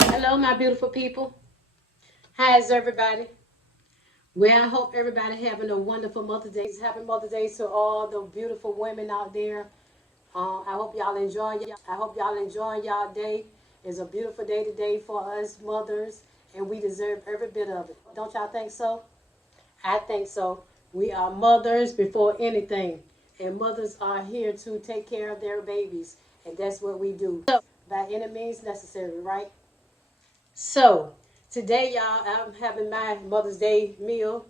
Hello, my beautiful people. How's everybody? Well, I hope everybody having a wonderful Mother's Day. Happy Mother's Day to all the beautiful women out there. I hope y'all enjoying. I hope y'all enjoying y'all day. It's a beautiful day today for us mothers, and we deserve every bit of it. Don't y'all think so? I think so. We are mothers before anything, and mothers are here to take care of their babies, and that's what we do by any means necessary, right? So, today, y'all, I'm having my Mother's Day meal,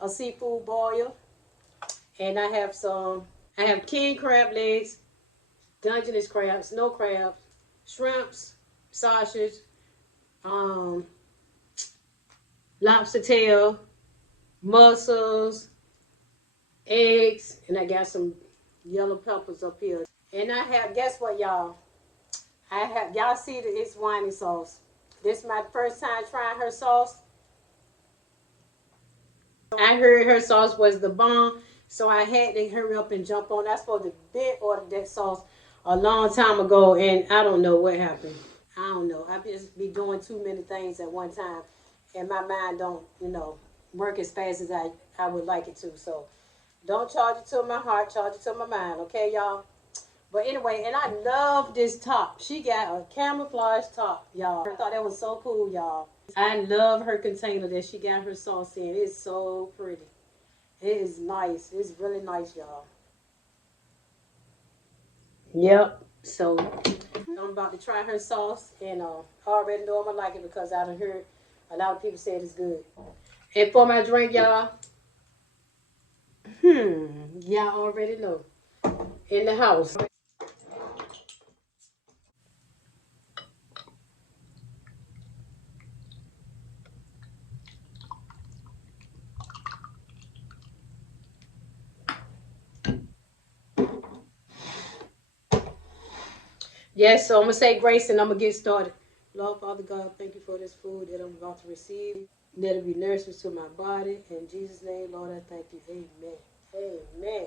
a seafood boil, and I have king crab legs, Dungeness crabs, snow crabs, shrimps, sausage, um, lobster tail, mussels, eggs, and I got some yellow peppers up here. And I have, guess what, y'all? Y'all see that it's Wannie sauce. This is my first time trying her sauce. I heard her sauce was the bomb, so I had to hurry up and jump on. I supposed to been ordered that sauce a long time ago, and I don't know what happened. I don't know. I just be doing too many things at one time, and my mind don't, work as fast as I would like it to. So don't charge it to my heart, charge it to my mind, okay, y'all? But anyway, and I love this top. She got a camouflage top, y'all. I thought that was so cool, y'all. I love her container that she got her sauce in. It's so pretty. It is nice. It's really nice, y'all. Yep. So I'm about to try her sauce, and I already know I'm gonna like it because I done heard a lot of people say it's good. And for my drink, y'all, y'all already know. In the house. Yes, so I'm going to say grace and I'm going to get started. Lord, Father God, thank you for this food that I'm about to receive. Let it be nourishment to my body. In Jesus' name, Lord, I thank you. Amen.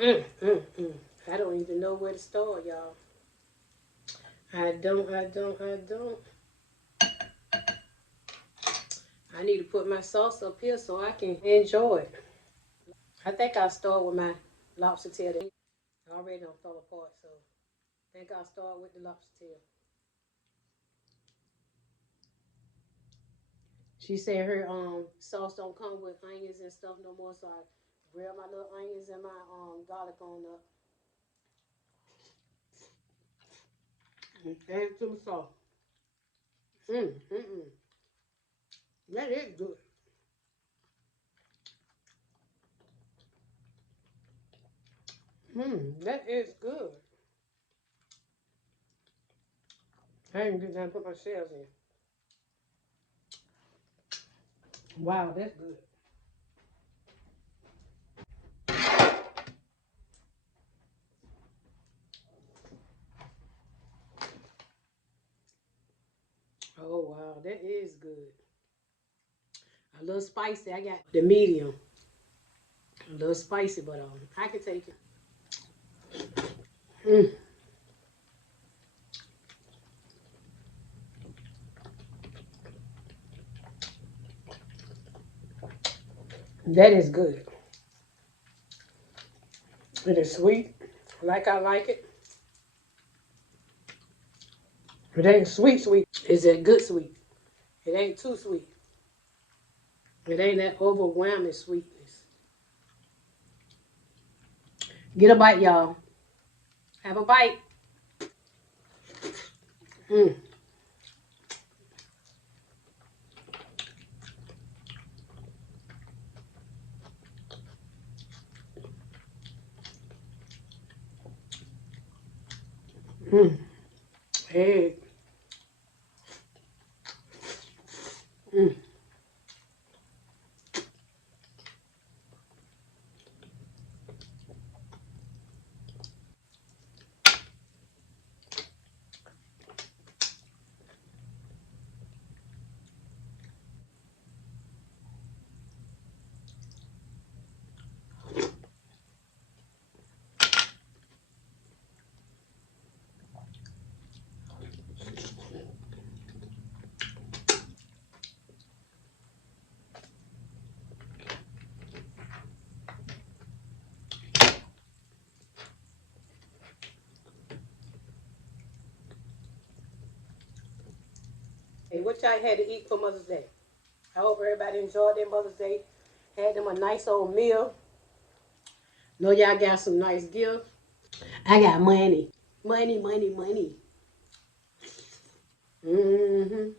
Amen. I don't even know where to start, y'all. I don't. I need to put my sauce up here so I can enjoy it. I think I'll start with my lobster tail. It already don't fall apart, so I think I'll start with the lobster tail. She said her sauce don't come with onions and stuff no more, so I grill my little onions and my garlic on up. And add it to the sauce. Mm, mm, mm. That is good. That is good. I ain't get down to put my shells in. Wow, that's good. Oh wow, that is good. A little spicy. I got the medium. A little spicy, but I can take it. Mm, that is good. It is sweet, like I like it. It ain't sweet, sweet. It's a good sweet. It ain't too sweet. It ain't that overwhelming sweetness. Get a bite, y'all. Have a bite. Mm. Mm. Hey. Mm. what y'all had to eat for Mother's Day? I hope everybody enjoyed their Mother's Day. Had them a nice old meal. Know y'all got some nice gifts. I got money. Money, money, money. Mm-hmm.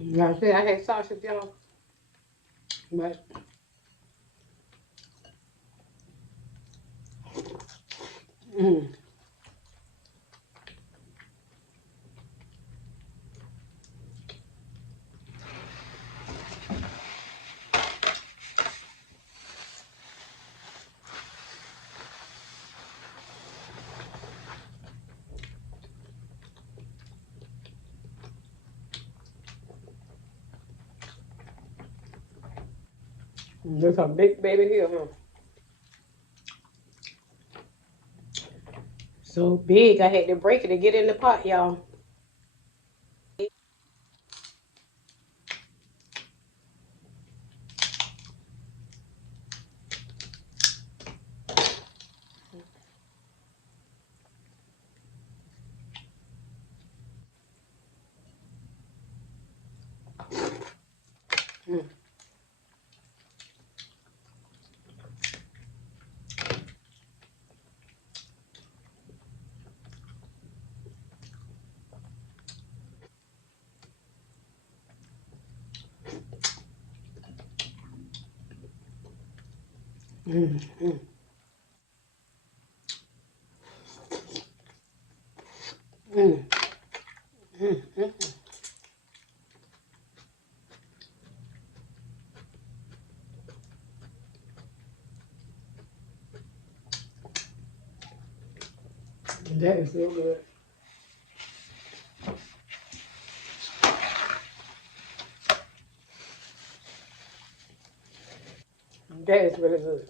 Like I said, I had sausage, y'all. But mm, there's a big baby here, huh? So big, I had to break it to get in the pot, y'all. Mm, mm, mm, mm, mm, mm. That is so good. That is really good.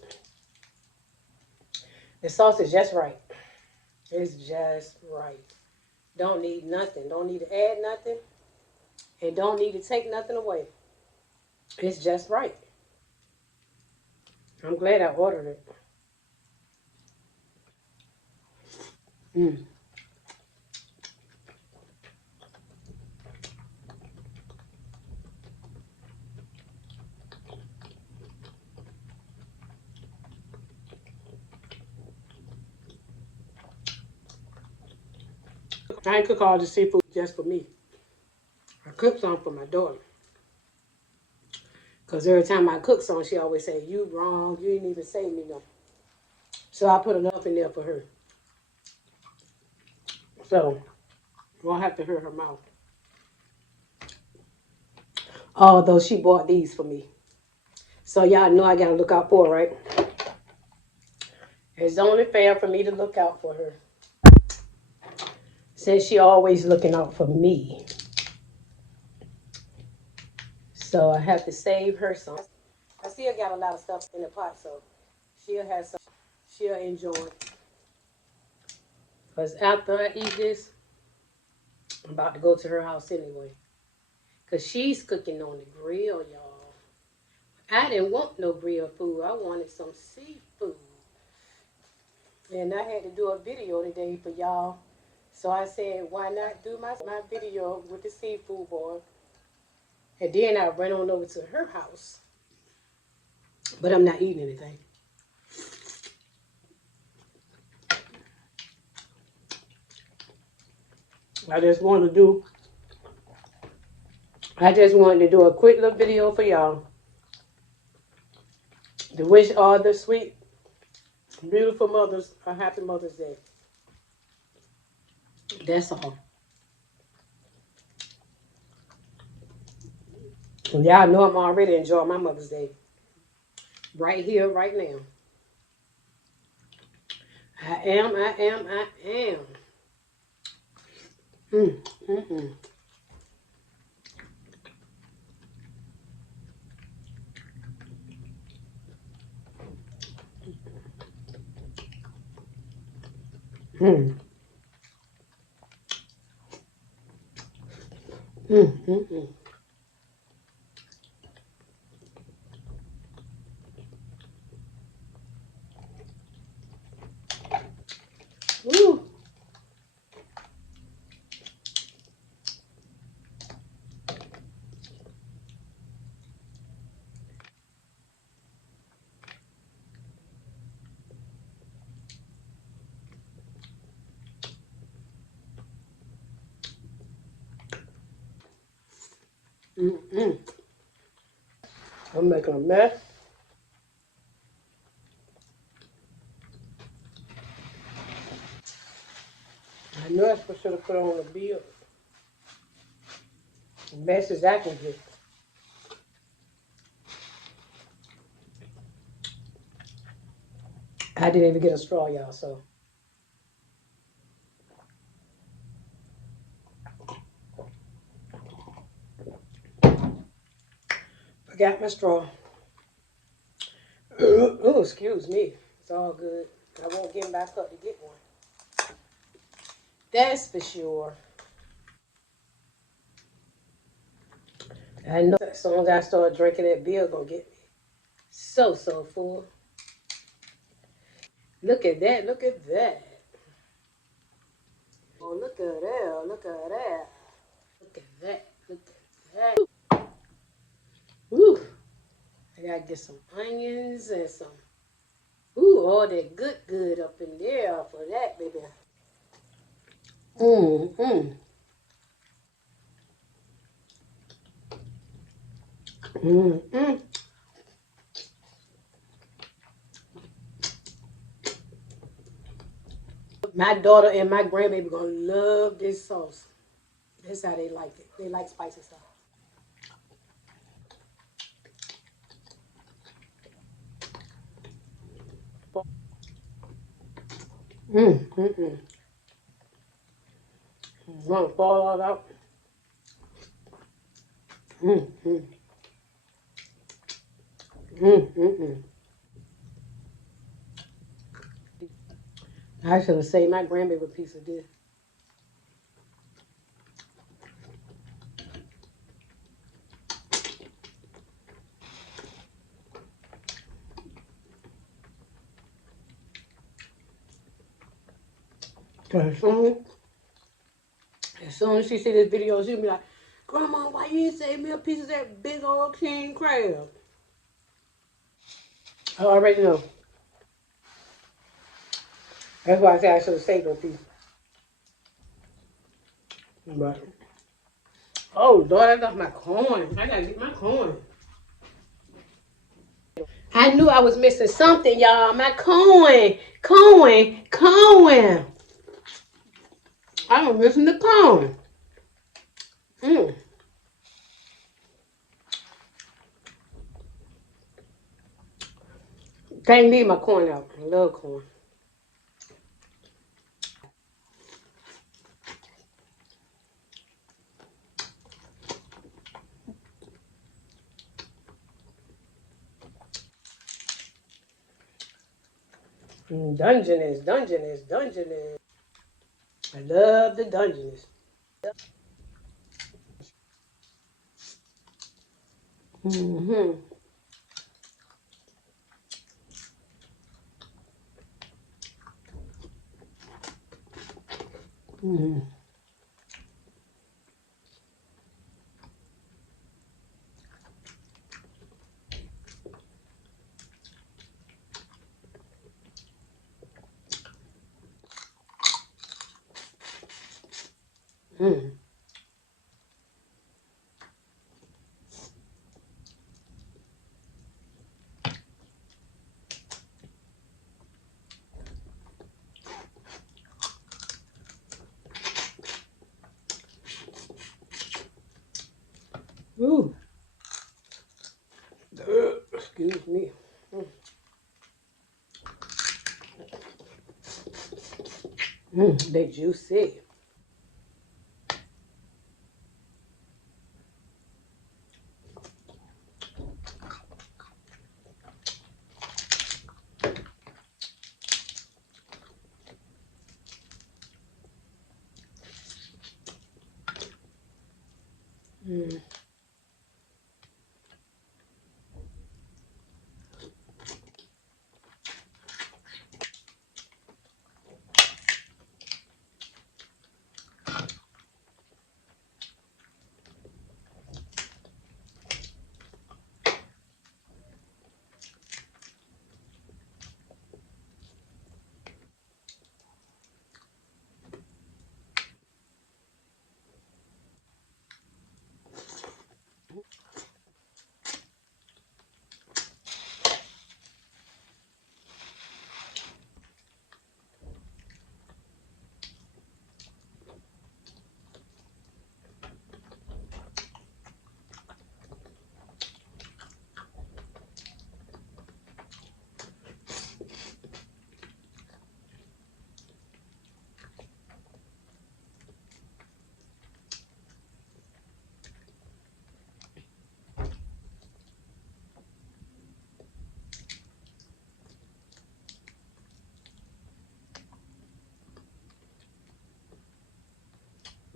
The sauce is just right. It's just right. Don't need nothing. Don't need to add nothing. And don't need to take nothing away. It's just right. I'm glad I ordered it. Mm. I ain't cook all the seafood just for me. I cook some for my daughter. Because every time I cook some, she always say, you wrong. You didn't even say me no. So I put enough in there for her. So you won't have to hurt her mouth. Although she bought these for me. So y'all know I got to look out for her, right? It's only fair for me to look out for her. Since she always looking out for me. So I have to save her some. I still got a lot of stuff in the pot, so she'll have some. She'll enjoy it. Because after I eat this, I'm about to go to her house anyway. Because she's cooking on the grill, y'all. I didn't want no grill food. I wanted some seafood. And I had to do a video today for y'all. So I said, why not do my video with the seafood boy? And then I ran on over to her house. But I'm not eating anything. I just wanted to do a quick little video for y'all to wish all the sweet, beautiful mothers a happy Mother's Day. That's all. And y'all know I'm already enjoying my Mother's Day. Right here, right now. I am. Mm, mm, mm. Mm. Mm, mm, mm. Woo. Mm, mm. I'm making a mess. I know I should have put on a bill. Best as I can get. I didn't even get a straw, y'all, so. Forgot my straw. Oh, excuse me. It's all good. I won't get back up to get one. That's for sure. I know as soon as I start drinking that beer, gonna get me so full. Look at that. Look at that. Oh, look at that. Look at that. Look at that. Look at that. Woo. I gotta get some onions and some. Ooh, all that good up in there for that, baby. Mm, mm, mm, mm. My daughter and my grandbaby gonna love this sauce. That's how they like it. They like spicy stuff. Mm, mm, mm. Want to fall all out? Mm, mm, mm, mm, mm. I should have saved my grandbaby a piece of this. Cause as soon as she see this video, she'll be like, "Grandma, why you didn't save me a piece of that big old king crab?" I already know. That's why I said I should have saved her a piece. But oh Lord, I got my corn. I gotta get my corn. I knew I was missing something, y'all. My corn. I was missing the corn. Mm. Can't leave my corn out. I love corn. Dungeness. I love the Dungeness. Mm-hmm. Mm-hmm. Mm. Ooh. Excuse me. Mm. They juicy.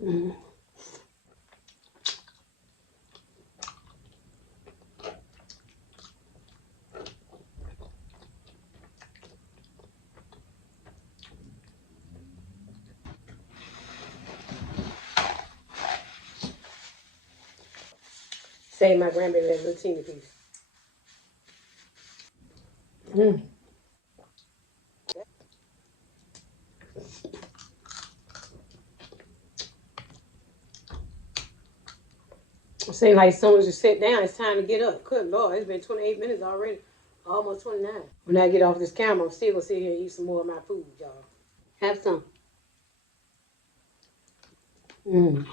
Mm. Say my grandbaby had a little teeny piece. Mm. Seems like as soon as you sit down, it's time to get up. Good Lord, it's been 28 minutes already. Almost 29. When I get off this camera, I'm still gonna sit here and eat some more of my food, y'all. Have some. Mm.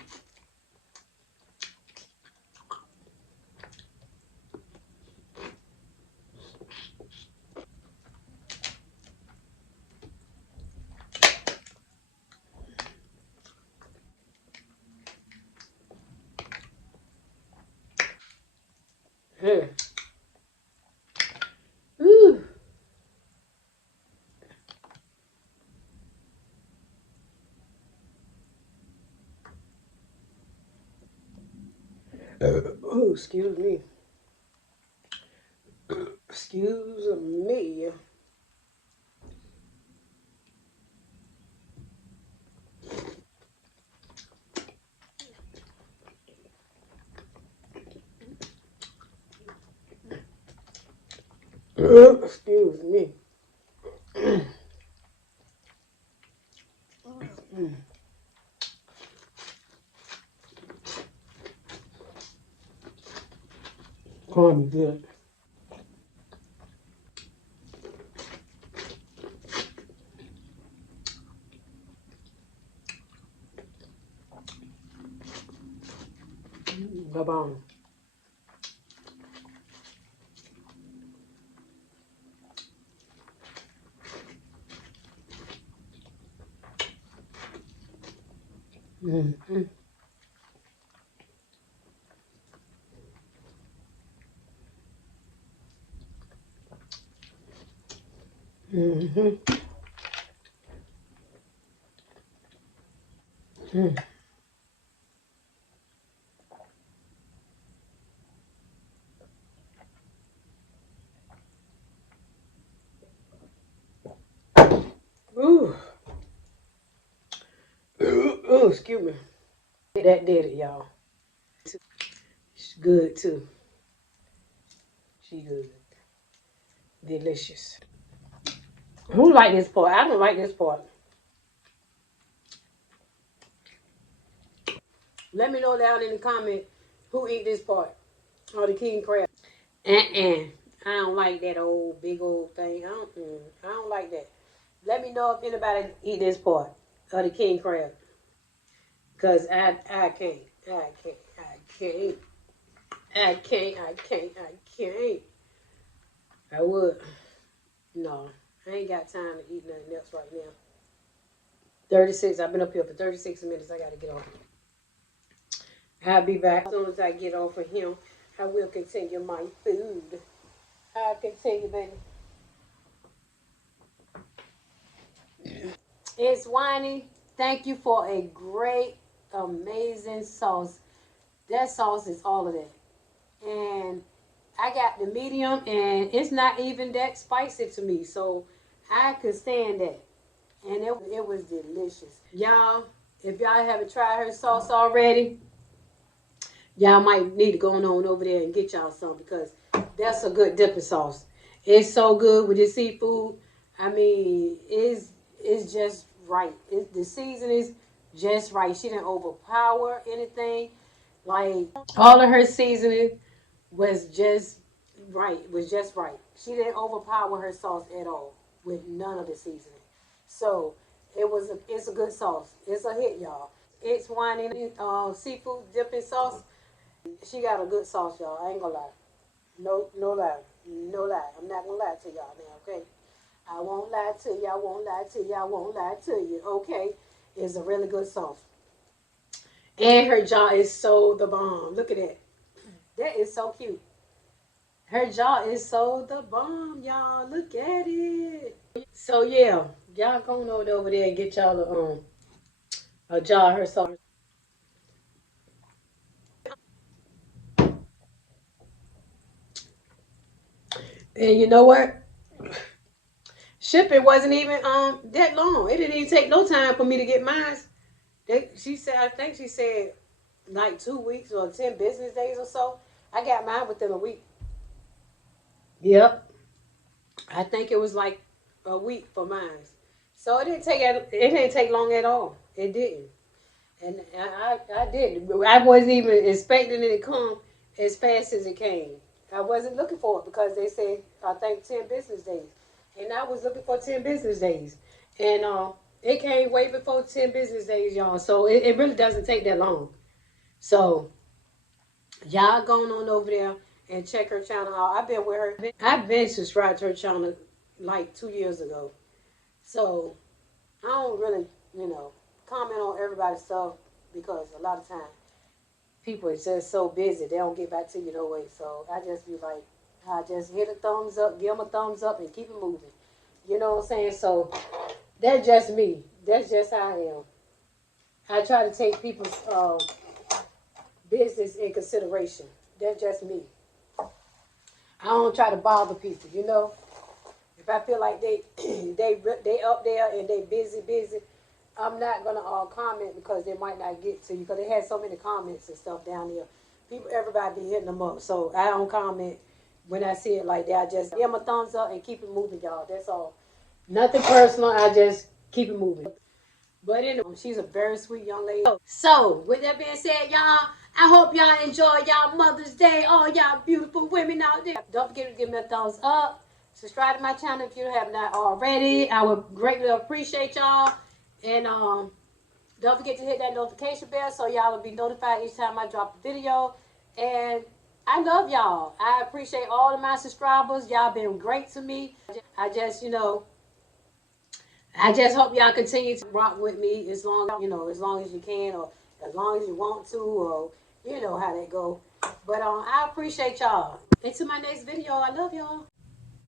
Mm. Ooh. Ooh, excuse me. Excuse me. Excuse me. Mm. Corn be good. Bye-bye. Mm-hmm. Mm-hmm. Mm. Ooh. Ooh, excuse me. That did it, y'all. She's good too. She good. Delicious. Who like this part? I don't like this part. Let me know down in the comment who eat this part. Or the king crab. Uh-uh. I don't like that old big old thing. I don't like that. Let me know if anybody eat this part of the king crab. Cause I can't. I can't. I can't. I can't. I can't. I can't. I would. No. I ain't got time to eat nothing else right now. 36. I've been up here for 36 minutes. I gotta get off. I'll be back as soon as I get off of him. I will continue my food. I'll continue, baby. It's Wannie. Thank you for a great, amazing sauce. That sauce is all of that. And I got the medium, and it's not even that spicy to me. So I could stand that. And it was delicious. Y'all, if y'all haven't tried her sauce already, y'all might need to go on over there and get y'all some because that's a good dipping sauce. It's so good with the seafood. I mean, it's just right. The season is just right. She didn't overpower anything. Like all of her seasoning was just right. Was just right. She didn't overpower her sauce at all with none of the seasoning. So it's a good sauce. It's a hit, y'all. It's whining seafood dipping sauce. She got a good sauce, y'all. I ain't gonna lie. No lie. No lie. I'm not gonna lie to y'all now, okay? I won't lie to you. I won't lie to you. I won't lie to you, okay? It's a really good sauce. And her jaw is so the bomb. Look at that. That is so cute. Her jaw is so the bomb, y'all. Look at it. So yeah, y'all go on over there and get y'all a jar of her sauce. And you know what? Shipping wasn't even that long. It didn't even take no time for me to get mine. She said, I think she said like 2 weeks or 10 business days or so. I got mine within a week. Yep, I think it was like a week for mine. So it didn't take long at all. It didn't, and I did. I wasn't even expecting it to come as fast as it came. I wasn't looking for it because they said I think 10 business days, and I was looking for 10 business days, and it came way before 10 business days, y'all. So it really doesn't take that long. So y'all going on over there and check her channel out. I've been with her. I've been subscribed to her channel like 2 years ago. So I don't really, you know, comment on everybody's stuff because a lot of times people are just so busy they don't get back to you no way. So I just be like, I just hit a thumbs up, give them a thumbs up, and keep it moving. You know what I'm saying? So that's just me. That's just how I am. I try to take people's business in consideration. That's just me. I don't try to bother people. You know, if I feel like they up there and they busy, I'm not gonna comment because they might not get to you because they had so many comments and stuff down there. People, everybody be hitting them up, so I don't comment when I see it like that. I just give them a thumbs up and keep it moving, y'all. That's all. Nothing personal. I just keep it moving. But anyway, she's a very sweet young lady. So, with that being said, y'all, I hope y'all enjoy y'all Mother's Day. All y'all beautiful women out there. Don't forget to give me a thumbs up. Subscribe to my channel if you have not already. I would greatly appreciate y'all. And don't forget to hit that notification bell so y'all will be notified each time I drop a video. And I love y'all. I appreciate all of my subscribers. Y'all been great to me. I just, I just hope y'all continue to rock with me as long, as long as you can or as long as you want to, or you know how that go. But I appreciate y'all. Until my next video, I love y'all.